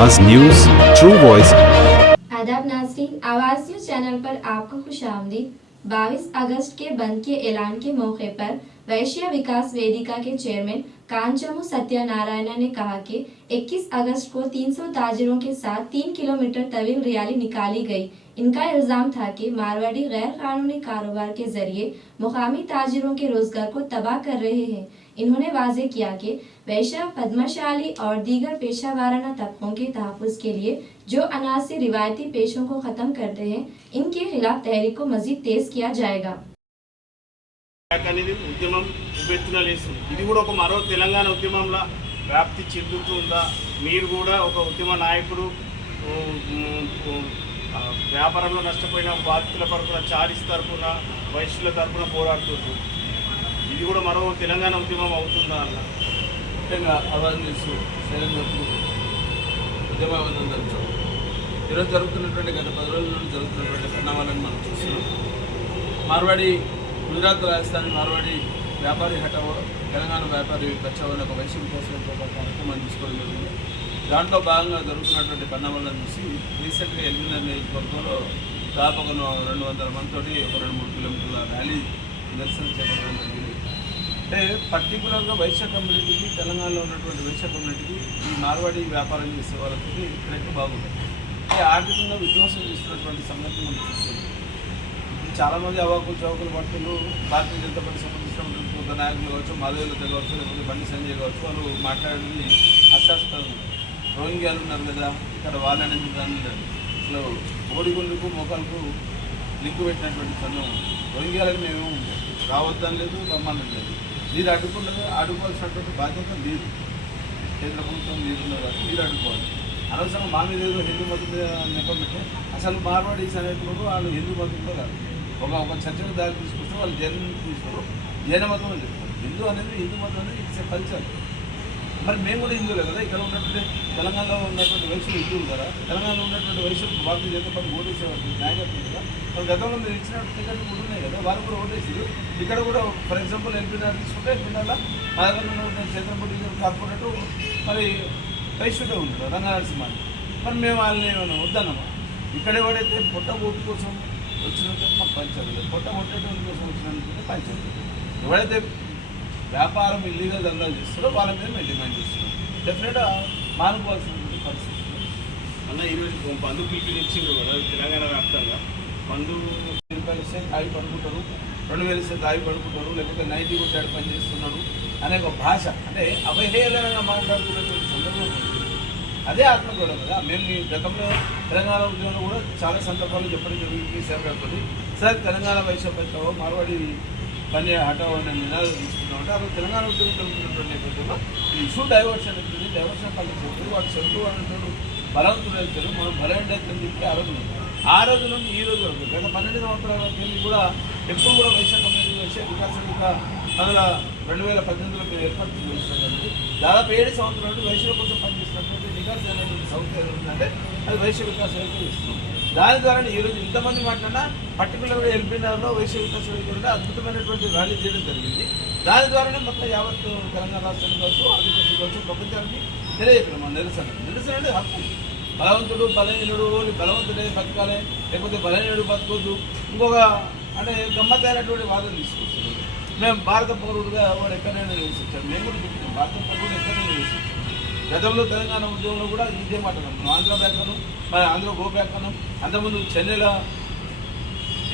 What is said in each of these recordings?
आवाज news true voice. आदाब नाज़रीन, आवाज़ न्यूज़ चैनल पर आपको खुशामदीद। 22 अगस्त के बंद के ऐलान के मौके पर वैश्य विकास वेदिका के चेयरमैन कांचमू सत्यनारायण ने कहा कि 21 अगस्त को 300 ताजिरों के साथ 3 किलोमीटर तवील रैली निकाली गई। इनका इल्ज़ाम था कि मारवाड़ी गैर कानूनी कारोबार के जरिए मुकामी ताजिरों के रोजगार को तबाह कर रहे हैं। इन्होंने वाजे किया कि वैश्य, पद्मशाली और दीगर पेशा वाराना तबकों के तहफ़्फ़ुज़ के लिए जो अनासी रिवायती पेशों को ख़त्म करते हैं, इनके खिलाफ तहरीक को मज़ीद तेज़ किया जाएगा। అనేది ఉద్యమం ఉపెత్తున లేస్తుంది. ఇది కూడా ఒక మరో తెలంగాణ ఉద్యమంలా వ్యాప్తి చెందుతుందా? మీరు కూడా ఒక ఉద్యమ నాయకుడు, వ్యాపారంలో నష్టపోయిన బాధితుల తరపున, చారిస్ తరపున, వైశ్యుల తరపున పోరాడుతుంది. ఇది కూడా మరో తెలంగాణ ఉద్యమం అవుతుందా అన్న? ముఖ్యంగా అవేర్నెస్ శైలంగా ఉద్యమం జరుగుతాం. ఈరోజు జరుగుతున్నటువంటి గత 10 రోజుల నుండి జరుగుతున్నటువంటి పరిణామాలను మనం చూస్తున్నాం. మార్వాడి గుజరాత్ రాజస్థాన్ మార్వాడి వ్యాపారి హటావో, తెలంగాణ వ్యాపారి బచావో అనే ఒక వైశ్య కోసం కార్యక్రమాన్ని తీసుకోవడం జరిగింది. దాంట్లో భాగంగా జరుగుతున్నటువంటి పరిణామాలను చూసి రీసెంట్గా ఎల్బీనగర్ నియోజకవర్గంలో దాదాపు 200 మందితోటి ఒక 2-3 కిలోమీటర్ల ర్యాలీ నిరసన చేపట్టడం జరిగింది. అంటే పర్టికులర్గా వైశ్య కమ్యూనిటీకి, తెలంగాణలో ఉన్నటువంటి వైశ్య కమ్యూనిటీకి ఈ మార్వాడి వ్యాపారం చేసే వాళ్ళకి కరెక్ట్ బాగుంటుంది. అంటే ఆర్థికంగా విధ్వంసం చేస్తున్నటువంటి సంగతి మనం చూస్తున్నాం. చాలామంది అవాకులు చౌకులు పట్టులు భారతీయ జనతా పార్టీ సంబంధించినటువంటి కొంత నాయకులు కావచ్చు, మాధవులతో కావచ్చు, లేకపోతే బండి సంజయ్ కావచ్చు, వాళ్ళు మాట్లాడేది అశాస్త్రంగా రోహింగ్యాలు ఉన్నారు కదా, ఇక్కడ వాళ్ళనేది దాని అసలు ఓడిగుండుకు మోకాలకు లింకు పెట్టినటువంటి సందర్భం. రోహింగ్యాలకు మేము రావద్దని లేదు, రమ్మని లేదు. మీరు అడ్డుకోవాల్సినటువంటి బాధ్యత మీరు, కేంద్ర ప్రభుత్వం మీరున్నారు కాబట్టి మీరు అడ్డుకోవాలి. అనవసరంగా మా మీద ఏదో హిందూ మతం మీద నెపం పెట్టే అసలు మార్వాడీస్ అనేటువంటి వాళ్ళు హిందూ మతంలో కాదు. ఒక చర్చకు దారి తీసుకొస్తే వాళ్ళు జైన్ తీసుకోరు, జైన మతం అని చెప్తారు. హిందూ అనేది, హిందూ మతం అనేది ఇట్స్ ఏ కల్చర్. మరి మేము కూడా హిందువులే కదా. ఇక్కడ ఉన్నటువంటి తెలంగాణలో ఉన్నటువంటి వైశ్యులు హిందువులు కదా, తెలంగాణలో ఉన్నటువంటి వైశ్యులు భారతీయ జనతా పార్టీ ఓటేసేవాళ్ళు నాయకత్వం కదా. వాళ్ళు గతంలో మీరు ఇచ్చినట్టు టికెట్లు కూడా ఉన్నాయి కదా, వాళ్ళు కూడా ఓటేసారు. ఇక్కడ కూడా ఫర్ ఎగ్జాంపుల్ ఎల్బీనగర్ తీసుకుంటే ఎల్బీనగర్లో మా దగ్గర ఉన్నటువంటి క్షేత్రపూడి కార్పొరేటర్ మరి వైశ్యుడే ఉంటారు, రంగనరసింహ. మరి మేము వాళ్ళని ఏమైనా వద్దన్నామా? ఇక్కడ ఎవడైతే పొట్ట ఓటు కోసం వచ్చినట్టు మాకు పంచాలి, పొట్ట కొట్టేటువంటి కోసం వచ్చినట్టు పంచాలి. ఎవడైతే వ్యాపారం ఇల్లీగల్ దందాలు చేస్తారో వాళ్ళ మీద మేము డిమాండ్ చేస్తున్నాం. డెఫినెట్గా మానుకోవాల్సినటువంటి పరిస్థితి అన్న. ఈరోజు బంధు పిలుపునిచ్చింది కదా తెలంగాణ వ్యాప్తంగా. బంధు రూపాయలు ఇస్తే తాగి పడుకుంటారు, 2000 ఇస్తే తాగి పడుకుంటారు, లేకపోతే 90 కొట్టాడు పని చేస్తున్నాడు అనే ఒక భాష, అంటే అవహేళనంగా మాట్లాడుతున్నటువంటి సందర్భం. అదే ఆత్మగౌరవం కదా. మేము ఈ గతంలో తెలంగాణ ఉద్యమంలో కూడా చాలా సందర్భాలు చెప్పడం జరిగింది. సార్ కాబట్టి సార్ తెలంగాణ వైశ్య బచావో, మార్వాడి పని హటావో అనే నినాదం తీసుకున్నామంటే అది తెలంగాణ ఉద్యమం జరుగుతున్నటువంటి నేపథ్యంలో ఈ ఇష్యూ డైవర్షన్ అవుతుంది. డైవర్షన్ పల్లెటూరు వాటి చెరుకు అనేటువంటి బలవంతుడు అవుతారు, మనం బలవంతుడు అవుతుందని చెప్పి ఆ రోజు నుండి ఈ రోజు వరకు గత 12 సంవత్సరాల కింద కూడా ఎప్పుడు కూడా వైశ్య కమ్యూనిటీ వైశ్య వికాస అందులో 2018లో మేము ఏర్పాటు చేసినటువంటి దాదాపు 7 సంవత్సరాల నుండి వైశ్యుల కోసం పనిచేసినటువంటి వికాస్ అనేటువంటి సంస్థ ఏదంటే అది వైశ్య వికాస వేదిక ఇస్తున్నాం. దాని ద్వారా ఈరోజు ఇంతమంది మాట్లాడినా పర్టికులర్గా ఎల్బీనగర్లో వైశ్య వికాస వేదిక అద్భుతమైనటువంటి ర్యాలీ చేయడం జరిగింది. దాని ద్వారానే మొత్తం యావత్ తెలంగాణ రాష్ట్రం కావచ్చు, ఆంధ్రప్రదేశ్ కావచ్చు, ప్రపంచానికి తెలియజేస్తున్నాం. నిరసన అంటే హక్కు. బలవంతుడు బలహీనుడు, బలవంతుడే బతకాలి, లేకపోతే బలహీనుడు బతకొద్దు, ఇంకొక అంటే గమ్మత్తైనటువంటి వాదన తీసుకొస్తుంది. మేము భారత పౌరుడుగా వాడు ఎక్కడైనా నివసించాడు. మేము కూడా చెప్తున్నాం భారత పౌరుడు ఎక్కడైనా నివసించాం. గతంలో తెలంగాణ ఉద్యమంలో కూడా ఇదే మాట మనం ఆంధ్ర బ్యాకను, మన ఆంధ్ర గోప్యాకనం, అంతకుముందు చెన్నైలో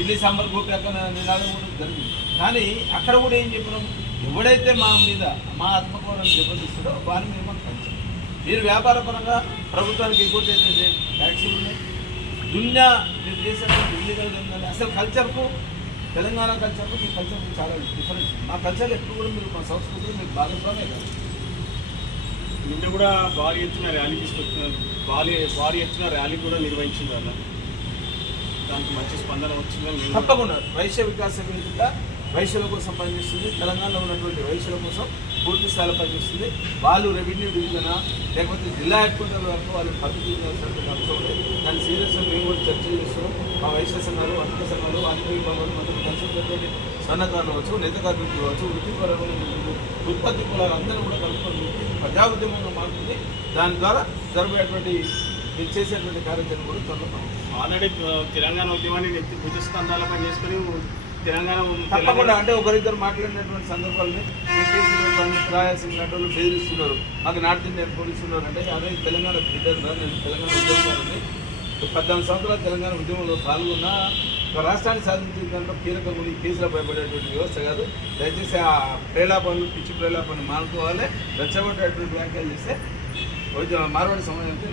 ఇడ్లీ సాంబార్ గోప్యాకన నినాదం కూడా జరిగింది. కానీ అక్కడ కూడా ఏం చెప్పినాం, ఎవడైతే మా మీద మా ఆత్మగౌరవాన్ని దెబ్బతీస్తాడో వారిని మేము పంచాం. మీరు వ్యాపార పరంగా ప్రభుత్వానికి ఇంకోటి ఏంటంటే ట్యాక్సీలు ఉన్నాయి, దున్యా మీరు చేసేటువంటి ఇల్లీగల్ ఉందండి. అసలు కల్చర్కు, తెలంగాణ కల్చర్కు మీ కల్చర్కు చాలా డిఫరెన్స్. మా కల్చర్ ఎప్పుడు కూడా మీరు మా సంస్కృతిలో మీకు భాగస్వామే కాదు. నిన్న కూడా భారీ ఎత్తున ర్యాలీ తీసుకొచ్చున్నారు, భారీ ఎత్తున ర్యాలీ కూడా నిర్వహించింది అన్న. దానికి మంచి స్పందన వచ్చిందని తప్పకుండా వైశ్య వికాస వేదిక వైశ్యుల కోసం పనిచేస్తుంది. తెలంగాణలో ఉన్నటువంటి వైశ్యుల కోసం పూర్తి స్థాయిలో పనిచేస్తుంది. వాళ్ళు రెవెన్యూ డివిజనా లేకపోతే జిల్లా హెడ్ క్వార్టర్ వరకు వాళ్ళు పద్ధతి చేయాల్సినటువంటి అవసరం లేదు. దాన్ని సీరియస్గా మేము కూడా చర్చ చేస్తున్నాం. మా వైశ్య సంఘాలు, వర్తక సంఘాలు, వాటి విభాగాలు మొత్తం కలిసినటువంటి సన్నకారులు కావచ్చు, నేత కార్మికులు కావచ్చు, వృత్తిపరమైన ఉత్పత్తి కులాలు అందరూ కూడా కలుపుకొని ప్రజా ఉద్యమంగా మారుతుంది. దాని ద్వారా జరగబోయేటువంటి మీరు చేసేటువంటి కార్యాచరణ కూడా త్వరలో ఆల్రెడీ తెలంగాణ ఉద్యమాన్ని నెత్తి భుజస్కంధాలపై చేసుకుని తెలంగాణ తప్పకుండా అంటే ఒకరిద్దరు మాట్లాడినటువంటి సందర్భాలని రాయాల్సిన నటులు బెదిరిస్తున్నారు. మాకు నార్త్ ఇండియన్ పోలీసు ఉన్నారు అంటే అదే తెలంగాణ బిడ్డలు నేను తెలంగాణ ఉద్యమాలని 14 సంవత్సరాలు తెలంగాణ ఉద్యమంలో పాల్గొన్న ఒక రాష్ట్రాన్ని సాధించిన దాంట్లో కీలకంగా ఈ కేసులో భయపడేటువంటి వ్యవస్థ కాదు. దయచేసి ఆ ప్రేలాపనలు, పిచ్చి ప్రేలాపనలు మానుకోవాలి. రెచ్చగొట్టేటువంటి వ్యాఖ్యలు చేస్తే మార్వాడి సమాజానికి